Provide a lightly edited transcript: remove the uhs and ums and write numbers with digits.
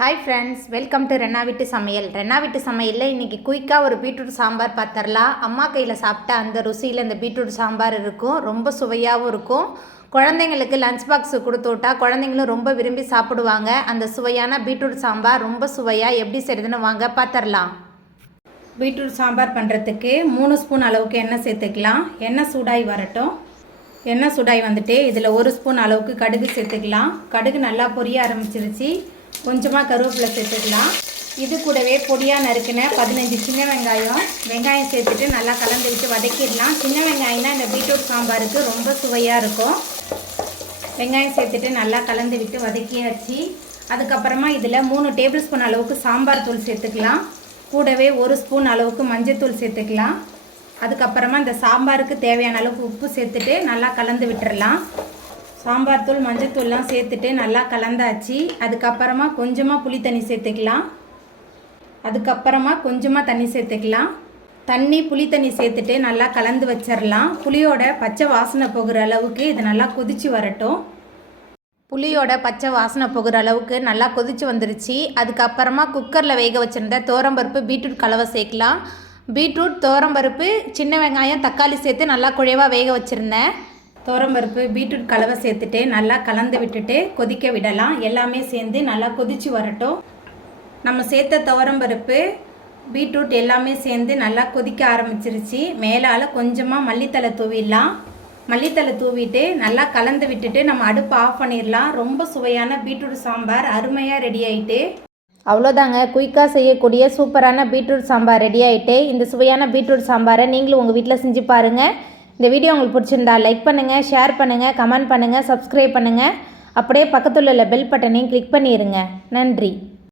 hi friends welcome to Rena Veetu Samayal Rena Veetu சமையல்ல இன்னைக்கு குயிக்கா ஒரு பீட்ரூட் சாம்பார் பார்த்தறலாம் அம்மா கையில சாப்பிட்ட அந்த ருசியில இந்த பீட்ரூட் சாம்பார் இருக்கும் ரொம்ப சுவையாவும் இருக்கும் குழந்தைகளுக்கு லஞ்ச் பாக்ஸ் கொடுத்துட்டா குழந்தைகளும் ரொம்ப விரும்பி சாப்பிடுவாங்க அந்த சுவையான பீட்ரூட் சாம்பார் ரொம்ப சுவையா எப்படி செய்யறதுன்னு வாங்க பார்த்தறலாம் பீட்ரூட் சாம்பார் பண்றதுக்கு 3 ஸ்பூன் அளவுக்கு எண்ணெய் சேர்த்துக்கலாம் எண்ணெய் சூடாய் வரட்டும் எண்ணெய் சூடாய் வந்துட்டு இதில் 1 ஸ்பூன் அளவுக்கு கடுகு சேர்த்துக்கலாம் கடுகு நல்லா பொரிய ஆரம்பிச்சிருச்சு கொஞ்சமாக கருவேப்பிலை சேர்த்துக்கலாம் இது கூடவே பொடியாக நறுக்கின 15 சின்ன வெங்காயம் சேர்த்துட்டு நல்லா கலந்து விட்டு வதக்கிடலாம் சின்ன வெங்காயம்னா இந்த பீட்ரூட் சாம்பாருக்கு ரொம்ப சுவையாக இருக்கும் வெங்காயம் சேர்த்துட்டு நல்லா கலந்து விட்டு வதக்கியாச்சு அதுக்கப்புறமா இதில் 3 டேபிள் ஸ்பூன் அளவுக்கு சாம்பார் தூள் சேர்த்துக்கலாம் கூடவே 1 ஸ்பூன் அளவுக்கு மஞ்சள் சேர்த்துக்கலாம் அதுக்கப்புறமா இந்த சாம்பாருக்கு தேவையான அளவுக்கு உப்பு சேர்த்துட்டு நல்லா கலந்து விட்டுறலாம் சாம்பார் தூள் மஞ்சள் தூள்லாம் சேர்த்துட்டு நல்லா கலந்தாச்சு அதுக்கப்புறமா கொஞ்சமாக புளி தண்ணி சேர்த்துக்கலாம் அதுக்கப்புறமா கொஞ்சமாக தண்ணி சேர்த்துக்கலாம் புளி தண்ணி சேர்த்துட்டு நல்லா கலந்து வச்சிடலாம் புளியோட பச்சை வாசனை போகிற அளவுக்கு இது நல்லா கொதிச்சு வரட்டும் புளியோட பச்சை வாசனை போகிற அளவுக்கு நல்லா கொதிச்சு வந்துருச்சு அதுக்கப்புறமா குக்கரில் வேக வச்சுருந்த துவரம்பருப்பு பீட்ரூட் கலவை சேர்க்கலாம் பீட்ரூட் துவரம்பருப்பு சின்ன வெங்காயம் தக்காளி சேர்த்து நல்லா குழைவாக வேக வச்சுருந்தேன் துவரம்பருப்பு பீட்ரூட் கலவை சேர்த்துட்டு நல்லா கலந்து விட்டுட்டு கொதிக்க விடலாம் எல்லாமே சேர்ந்து நல்லா கொதிச்சு வரட்டும் நம்ம சேர்த்த துவரம்பருப்பு பீட்ரூட் எல்லாமே சேர்ந்து நல்லா கொதிக்க ஆரம்பிச்சிருச்சு மேலால் கொஞ்சமாக மல்லித்தலை தூவிடலாம் மல்லித்தலை தூவிட்டு நல்லா கலந்து விட்டுட்டு நம்ம அடுப்பு ஆஃப் பண்ணிடலாம் ரொம்ப சுவையான பீட்ரூட் சாம்பார் அருமையாக ரெடி ஆகிட்டு அவ்வளோதாங்க குயிக்காக செய்யக்கூடிய சூப்பரான பீட்ரூட் சாம்பார் ரெடி ஆகிட்டு இந்த சுவையான பீட்ரூட் சாம்பாரை நீங்களும் உங்கள் வீட்டில் செஞ்சு பாருங்கள் இந்த வீடியோ உங்களுக்கு பிடிச்சிருந்தா லைக் பண்ணுங்கள் ஷேர் பண்ணுங்கள் கமெண்ட் பண்ணுங்கள் சப்ஸ்கிரைப் பண்ணுங்கள் அப்படியே பக்கத்தில் உள்ள பெல் பட்டனையும் கிளிக் பண்ணிடுங்க நன்றி